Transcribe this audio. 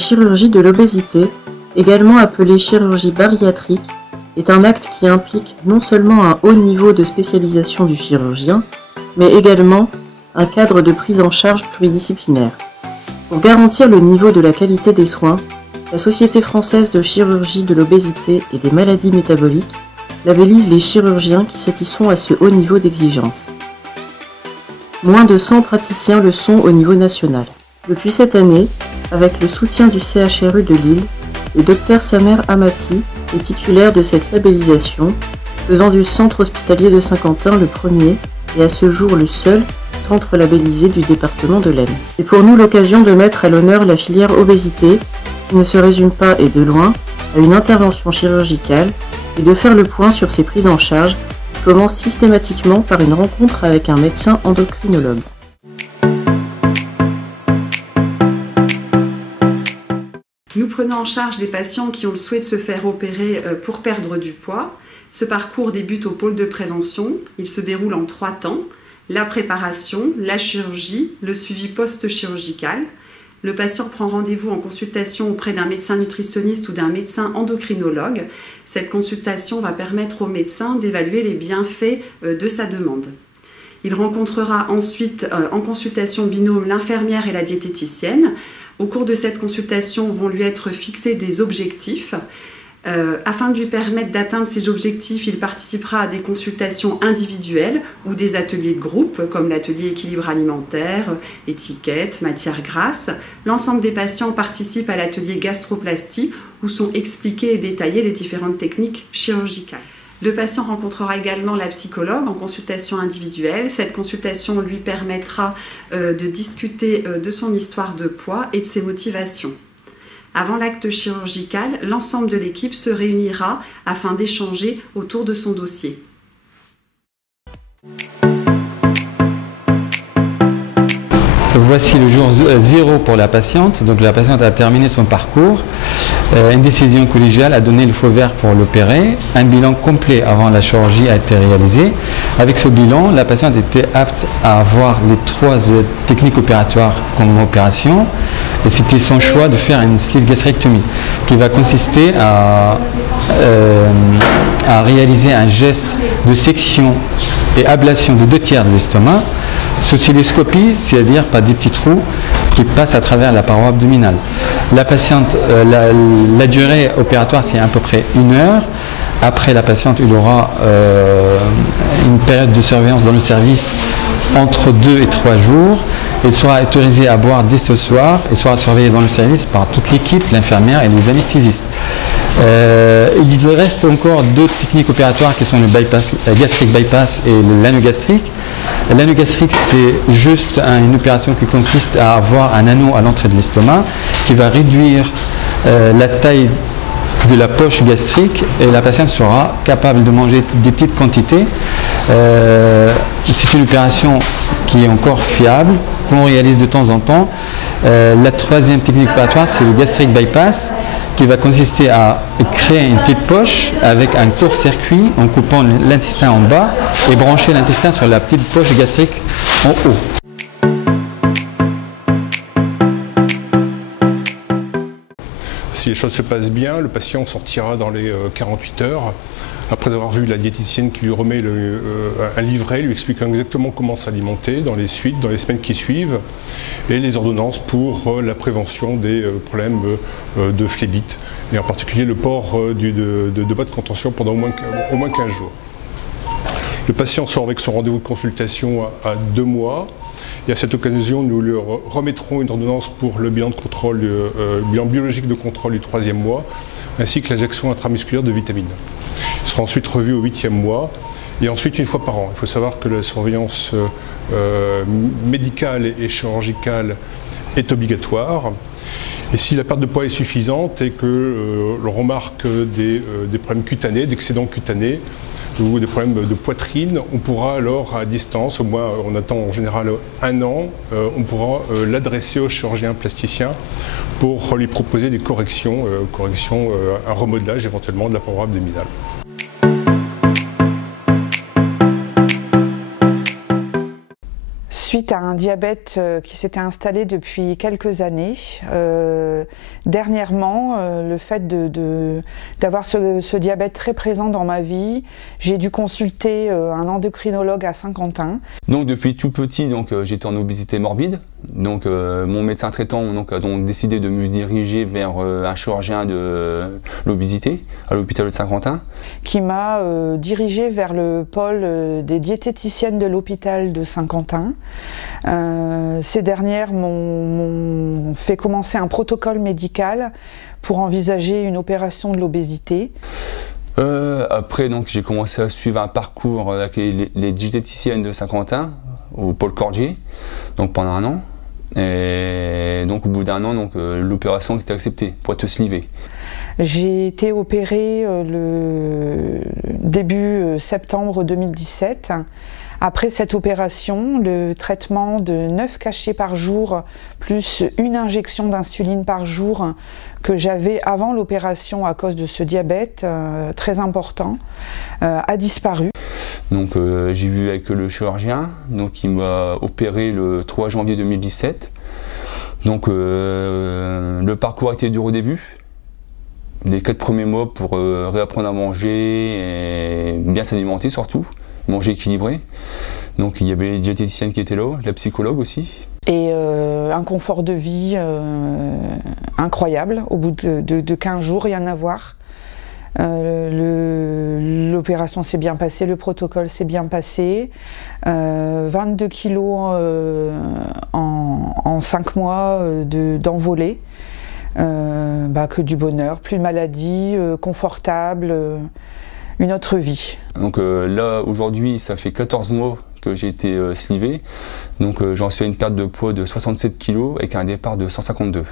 chirurgie de l'obésité, également appelée chirurgie bariatrique, est un acte qui implique non seulement un haut niveau de spécialisation du chirurgien, mais également un cadre de prise en charge pluridisciplinaire. Pour garantir le niveau de la qualité des soins, la Société française de chirurgie de l'obésité et des maladies métaboliques labellise les chirurgiens qui satisfont à ce haut niveau d'exigence. Moins de 100 praticiens le sont au niveau national. Depuis cette année, avec le soutien du CHRU de Lille, le Dr Samer Amati est titulaire de cette labellisation, faisant du centre hospitalier de Saint-Quentin le premier et à ce jour le seul centre labellisé du département de l'Aisne. C'est pour nous l'occasion de mettre à l'honneur la filière obésité, qui ne se résume pas et de loin à une intervention chirurgicale, et de faire le point sur ses prises en charge, qui commencent systématiquement par une rencontre avec un médecin endocrinologue. Nous prenons en charge des patients qui ont le souhait de se faire opérer pour perdre du poids. Ce parcours débute au pôle de prévention. Il se déroule en 3 temps. La préparation, la chirurgie, le suivi post-chirurgical. Le patient prend rendez-vous en consultation auprès d'un médecin nutritionniste ou d'un médecin endocrinologue. Cette consultation va permettre au médecin d'évaluer les bienfaits de sa demande. Il rencontrera ensuite en consultation binôme l'infirmière et la diététicienne. Au cours de cette consultation vont lui être fixés des objectifs. Afin de lui permettre d'atteindre ces objectifs, il participera à des consultations individuelles ou des ateliers de groupe comme l'atelier équilibre alimentaire, étiquette, matière grasse. L'ensemble des patients participent à l'atelier gastroplastie où sont expliquées et détaillées les différentes techniques chirurgicales. Le patient rencontrera également la psychologue en consultation individuelle. Cette consultation lui permettra de discuter de son histoire de poids et de ses motivations. Avant l'acte chirurgical, l'ensemble de l'équipe se réunira afin d'échanger autour de son dossier. Voici le jour 0 pour la patiente. Donc la patiente a terminé son parcours. Une décision collégiale a donné le feu vert pour l'opérer. Un bilan complet avant la chirurgie a été réalisé. Avec ce bilan, la patiente était apte à avoir les 3 techniques opératoires comme opération. Et c'était son choix de faire une sleeve gastrectomie qui va consister à réaliser un geste de section et ablation de 2/3 de l'estomac. Cécilioscopie, c'est-à-dire par des petits trous qui passent à travers la paroi abdominale. La patiente, la durée opératoire, c'est à peu près 1 heure. Après, la patiente, il aura une période de surveillance dans le service entre 2 et 3 jours. Elle sera autorisée à boire dès ce soir et sera surveillée dans le service par toute l'équipe, l'infirmière et les anesthésistes. Il reste encore 2 techniques opératoires qui sont le gastric bypass et l'anneau gastrique. L'anneau gastrique, c'est juste une opération qui consiste à avoir un anneau à l'entrée de l'estomac qui va réduire la taille de la poche gastrique et la patiente sera capable de manger des petites quantités. C'est une opération qui est encore fiable, qu'on réalise de temps en temps. La 3e technique opératoire, c'est le gastric bypass, qui va consister à créer une petite poche avec un court-circuit en coupant l'intestin en bas et brancher l'intestin sur la petite poche gastrique en haut. Si les choses se passent bien, le patient sortira dans les 48 heures, après avoir vu la diététicienne qui lui remet un livret, lui expliquant exactement comment s'alimenter dans les semaines qui suivent, et les ordonnances pour la prévention des problèmes de phlébite, et en particulier le port de bas de contention pendant au moins 15 jours. Le patient sort avec son rendez-vous de consultation à 2 mois. Et à cette occasion, nous lui remettrons une ordonnance pour le bilan de contrôle, bilan biologique de contrôle du 3e mois, ainsi que l'injection intramusculaire de vitamines. Il sera ensuite revu au 8e mois et ensuite 1 fois par an. Il faut savoir que la surveillance médicale et chirurgicale est obligatoire. Et si la perte de poids est suffisante et que l'on remarque des problèmes cutanés, d'excédents cutanés, ou des problèmes de poitrine, on pourra alors à distance, au moins on attend en général 1 an, on pourra l'adresser au chirurgien plasticien pour lui proposer des corrections, un remodelage éventuellement de la paroi abdominale. Suite suite à un diabète qui s'était installé depuis quelques années. Dernièrement, le fait d'avoir ce diabète très présent dans ma vie, j'ai dû consulter un endocrinologue à Saint-Quentin. Donc depuis tout petit, j'étais en obésité morbide. Donc mon médecin traitant a donc décidé de me diriger vers un chirurgien de l'obésité à l'hôpital de Saint-Quentin, qui m'a dirigé vers le pôle des diététiciennes de l'hôpital de Saint-Quentin. Ces dernières m'ont fait commencer un protocole médical pour envisager une opération de l'obésité. Après, j'ai commencé à suivre un parcours avec les diététiciennes de Saint-Quentin au pôle Cordier, pendant un an. Et donc au bout d'un an, l'opération était acceptée pour être slivée. J'ai été opérée le début septembre 2017. Après cette opération, le traitement de 9 cachets par jour plus une injection d'insuline par jour que j'avais avant l'opération à cause de ce diabète très important a disparu. Donc j'ai vu avec le chirurgien, il m'a opéré le 3 janvier 2017. Donc le parcours a été dur au début. Les 4 premiers mois pour réapprendre à manger et bien s'alimenter surtout, manger équilibré. Donc il y avait les diététiciennes qui étaient là, la psychologue aussi. Et un confort de vie incroyable, au bout de 15 jours, rien à voir. L'opération s'est bien passée, le protocole s'est bien passé. 22 kilos en 5 mois d'envolée. Que du bonheur, plus de maladie, confortable, une autre vie. Donc là aujourd'hui ça fait 14 mois que j'ai été slivé, donc j'en suis à une perte de poids de 67 kg avec un départ de 152.